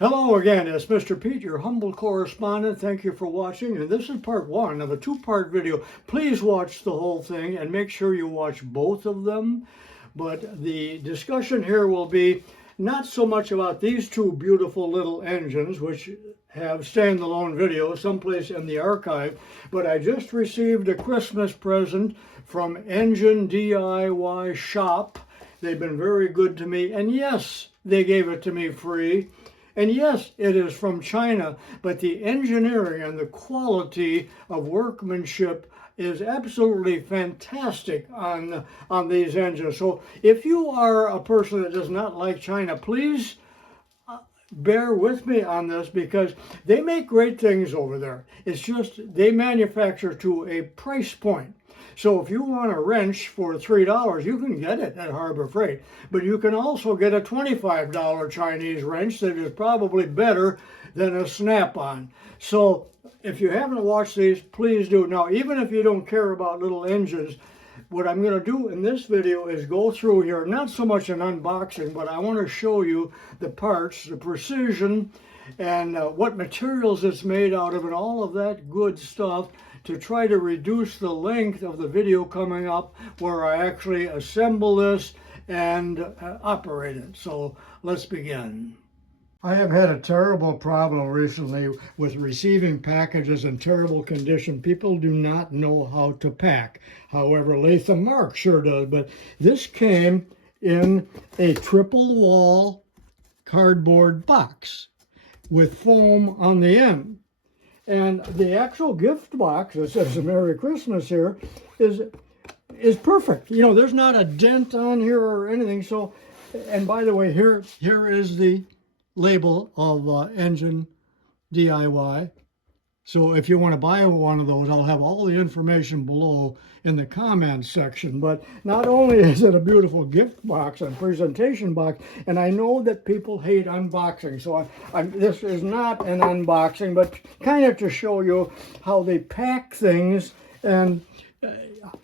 Hello again, it's Mr. Pete, your humble correspondent. Thank you for watching, and this is part one of a two-part video. Please watch the whole thing and make sure you watch both of them. But the discussion here will be not so much about these two beautiful little engines, which have standalone videos someplace in the archive, but I just received a Christmas present from enginediyshop. They've been very good to me, and yes, they gave it to me free. And yes, it is from China, but the engineering and the quality of workmanship is absolutely fantastic on these engines. So if you are a person that does not like China, please bear with me on this because they make great things over there. It's just they manufacture to a price point. So if you want a wrench for $3, you can get it at Harbor Freight. But you can also get a $25 Chinese wrench that is probably better than a Snap-on. So if you haven't watched these, please do. Now, even if you don't care about little engines, what I'm going to do in this video is go through here, not so much an unboxing, but I want to show you the parts, the precision, and what materials it's made out of, and all of that good stuff, to try to reduce the length of the video coming up where I actually assemble this and operate it. So let's begin. I have had a terrible problem recently with receiving packages in terrible condition. People do not know how to pack. However, Latham Mark sure does. But this came in a triple wall cardboard box with foam on the end. And the actual gift box that says Merry Christmas here is perfect. You know, there's not a dent on here or anything. So, and by the way, here is the label of Engine DIY. So if you want to buy one of those, I'll have all the information below in the comments section. But not only is it a beautiful gift box and presentation box, and I know that people hate unboxing, so this is not an unboxing, but kind of to show you how they pack things and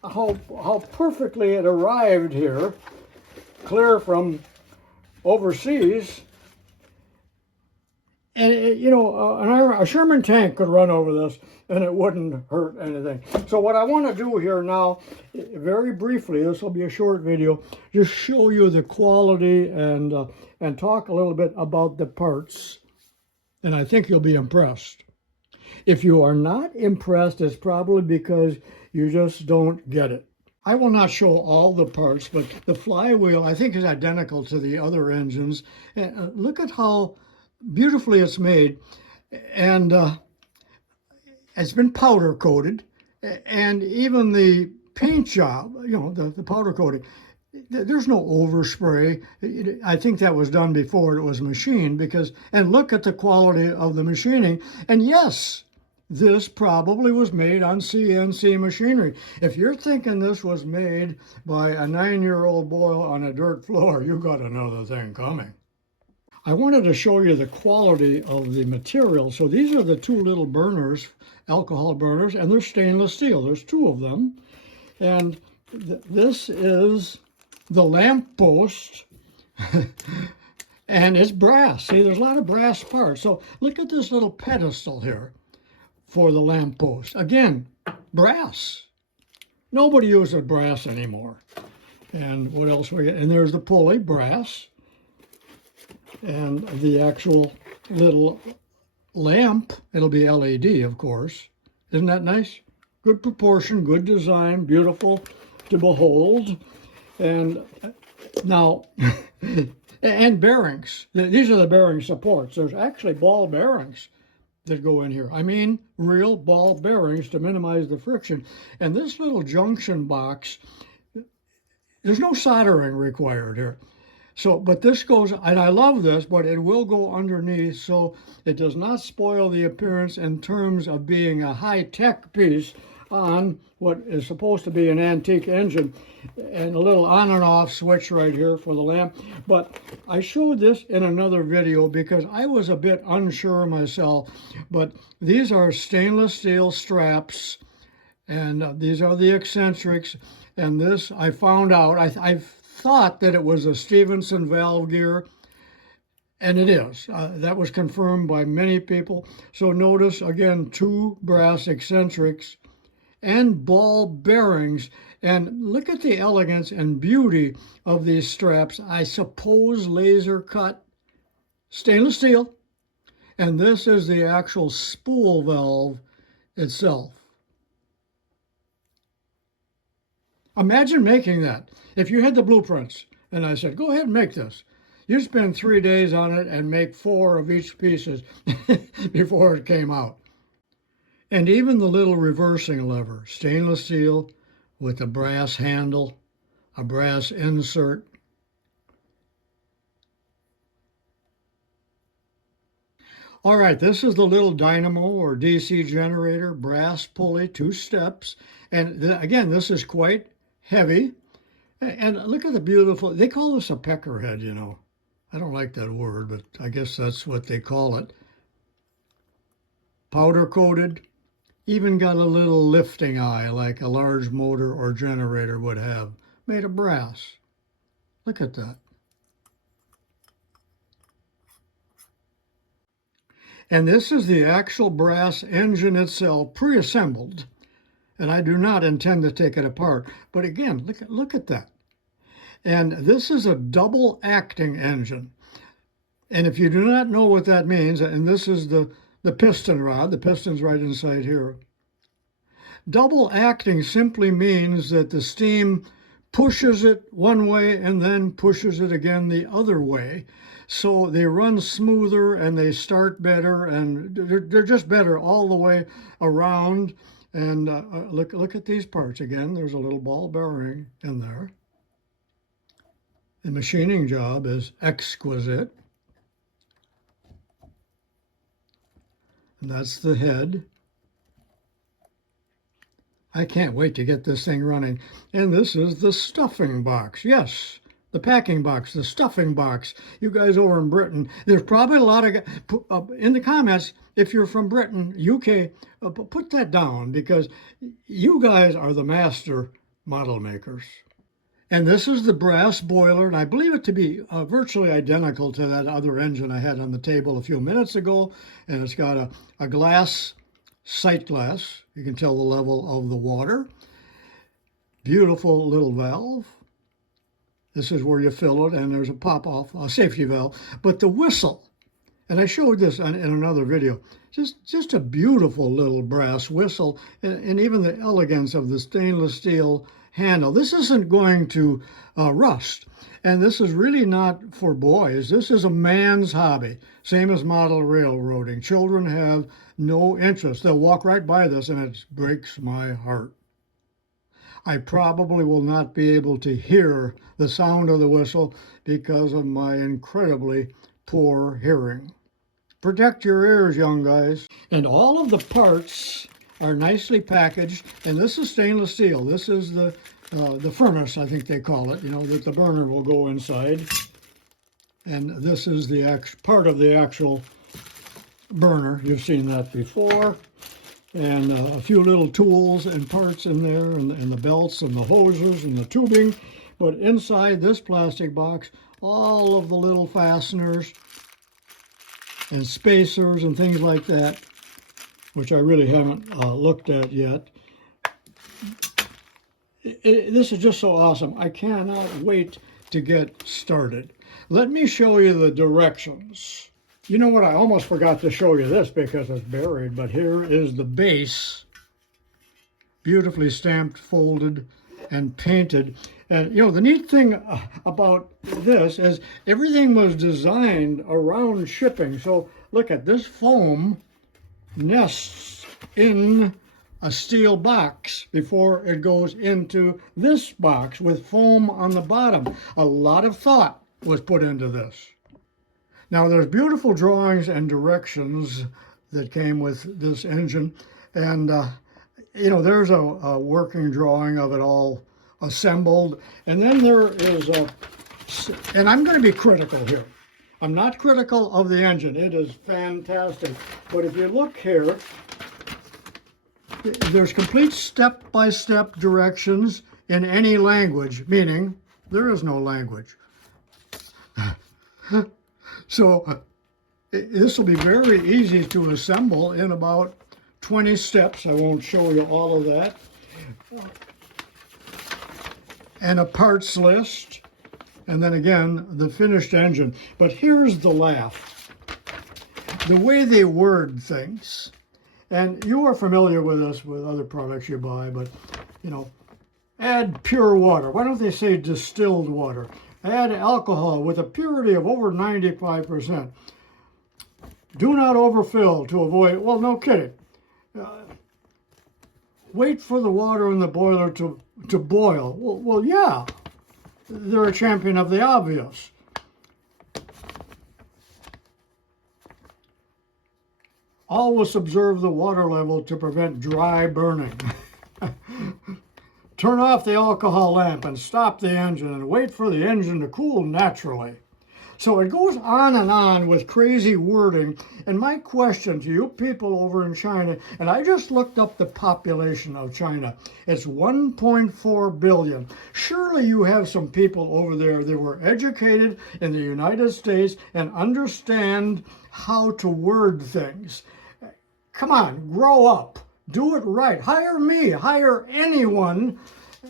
how perfectly it arrived here, clear from overseas. And you know, a Sherman tank could run over this and it wouldn't hurt anything. So what I want to do here now, very briefly, this will be a short video, just show you the quality and talk a little bit about the parts. And I think you'll be impressed. If you are not impressed, it's probably because you just don't get it. I will not show all the parts, but the flywheel I think is identical to the other engines. And look at how beautifully it's made, and it's been powder coated, and even the paint job, you know, the powder coating, there's no overspray. I think that was done before it was machined, because, and look at the quality of the machining. And yes, this probably was made on CNC machinery. If you're thinking this was made by a 9-year-old boy on a dirt floor, you got another thing coming. I wanted to show you the quality of the material. So these are the two little burners, alcohol burners, and they're stainless steel. There's two of them. And this is the lamp post, and it's brass. See, there's a lot of brass parts. So look at this little pedestal here for the lamp post. Again, brass. Nobody uses brass anymore. And what else we get? And there's the pulley, brass. And the actual little lamp, it'll be LED, of course. Isn't that nice? Good proportion, good design, beautiful to behold. And now, and bearings. These are the bearing supports. There's actually ball bearings that go in here. I mean, real ball bearings to minimize the friction. And this little junction box, there's no soldering required here. So, but this goes, and I love this, but it will go underneath, so it does not spoil the appearance in terms of being a high-tech piece on what is supposed to be an antique engine, and a little on and off switch right here for the lamp. But I showed this in another video because I was a bit unsure myself, but these are stainless steel straps, and these are the eccentrics, and this I found out, I've thought that it was a Stevenson valve gear, And it is. That was confirmed by many people. So notice, again, 2 brass eccentrics and ball bearings. And look at the elegance and beauty of these straps. I suppose laser cut stainless steel. And this is the actual spool valve itself. Imagine making that. If you had the blueprints and I said, go ahead and make this. You spend 3 days on it and make 4 of each pieces before it came out. And even the little reversing lever, stainless steel with a brass handle, a brass insert. All right, this is the little dynamo or DC generator, brass pulley, 2 steps. And again, this is quite heavy. And look at the beautiful, they call this a peckerhead, you know. I don't like that word, but I guess that's what they call it. Powder coated, even got a little lifting eye like a large motor or generator would have, made of brass. Look at that. And this is the actual brass engine itself, pre-assembled. And I do not intend to take it apart. But again, look at that. And this is a double acting engine. And if you do not know what that means, and this is the piston rod, the piston's right inside here. Double acting simply means that the steam pushes it one way and then pushes it again the other way. So they run smoother and they start better, and they're just better all the way around. And look at these parts again. There's a little ball bearing in there. The machining job is exquisite. And that's the head. I can't wait to get this thing running. And this is the stuffing box. Yes, the packing box, the stuffing box. You guys over in Britain, there's probably a lot of, in the comments, if you're from Britain, UK, put that down, because you guys are the master model makers. And this is the brass boiler, and I believe it to be virtually identical to that other engine I had on the table a few minutes ago. And it's got a glass, sight glass. You can tell the level of the water. Beautiful little valve. This is where you fill it, and there's a pop-off, a safety valve. But the whistle, and I showed this in another video, just a beautiful little brass whistle, and even the elegance of the stainless steel handle. This isn't going to rust, and this is really not for boys. This is a man's hobby, same as model railroading. Children have no interest. They'll walk right by this, and it breaks my heart. I probably will not be able to hear the sound of the whistle because of my incredibly poor hearing. Protect your ears, young guys. And all of the parts are nicely packaged, and this is stainless steel. This is the furnace, I think they call it, you know, that the burner will go inside. And this is the part of the actual burner. You've seen that before. And a few little tools and parts in there, and the belts and the hoses and the tubing. But inside this plastic box, all of the little fasteners and spacers and things like that, which I really haven't looked at yet. This is just so awesome. I cannot wait to get started. Let me show you the directions. You know what, I almost forgot to show you this because it's buried, but here is the base, beautifully stamped, folded, and painted. And you know, the neat thing about this is everything was designed around shipping. So look at this foam nests in a steel box before it goes into this box with foam on the bottom. A lot of thought was put into this. Now there's beautiful drawings and directions that came with this engine, and you know, there's a working drawing of it all assembled, and then there is and I'm going to be critical here. I'm not critical of the engine. It is fantastic, but if you look here, there's complete step-by-step directions in any language, meaning there is no language. So this will be very easy to assemble in about 20 steps. I won't show you all of that. And a parts list, and then again, the finished engine. But here's the laugh. The way they word things, and you are familiar with this with other products you buy, but you know, add pure water. Why don't they say distilled water? Add alcohol with a purity of over 95%. Do not overfill to avoid, well, no kidding. Wait for the water in the boiler to boil. Well, yeah, they're a champion of the obvious. Always observe the water level to prevent dry burning. Turn off the alcohol lamp and stop the engine and wait for the engine to cool naturally. So it goes on with crazy wording. And my question to you people over in China, and I just looked up the population of China. It's 1.4 billion. Surely you have some people over there that were educated in the United States and understand how to word things. Come on, grow up. Do it right. Hire me. Hire anyone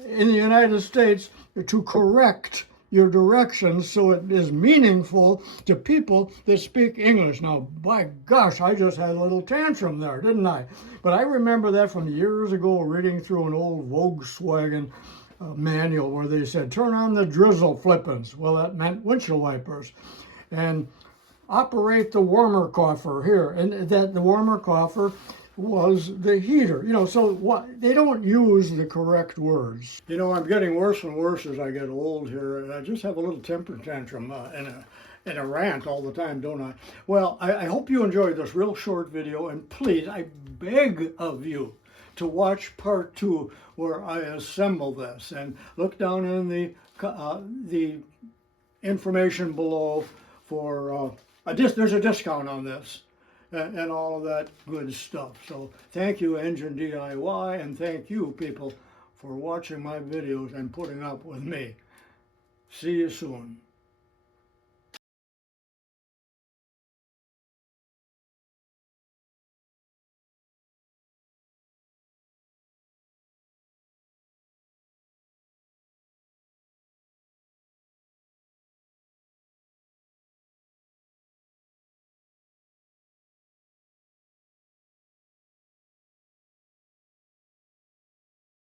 in the United States to correct your directions so it is meaningful to people that speak English. Now, by gosh, I just had a little tantrum there, didn't I? But I remember that from years ago, reading through an old Volkswagen manual where they said, turn on the drizzle flippers. Well, that meant windshield wipers. And operate the warmer coffer here. And that the warmer coffer was the heater. You know, so what, they don't use the correct words. You know, I'm getting worse and worse as I get old here, and I just have a little temper tantrum and a rant all the time, don't I? Well, I hope you enjoyed this real short video, and please, I beg of you to watch part 2 where I assemble this, and look down in the information below for there's a discount on this. And all of that good stuff. So thank you, Engine DIY, and thank you, people, for watching my videos and putting up with me. See you soon.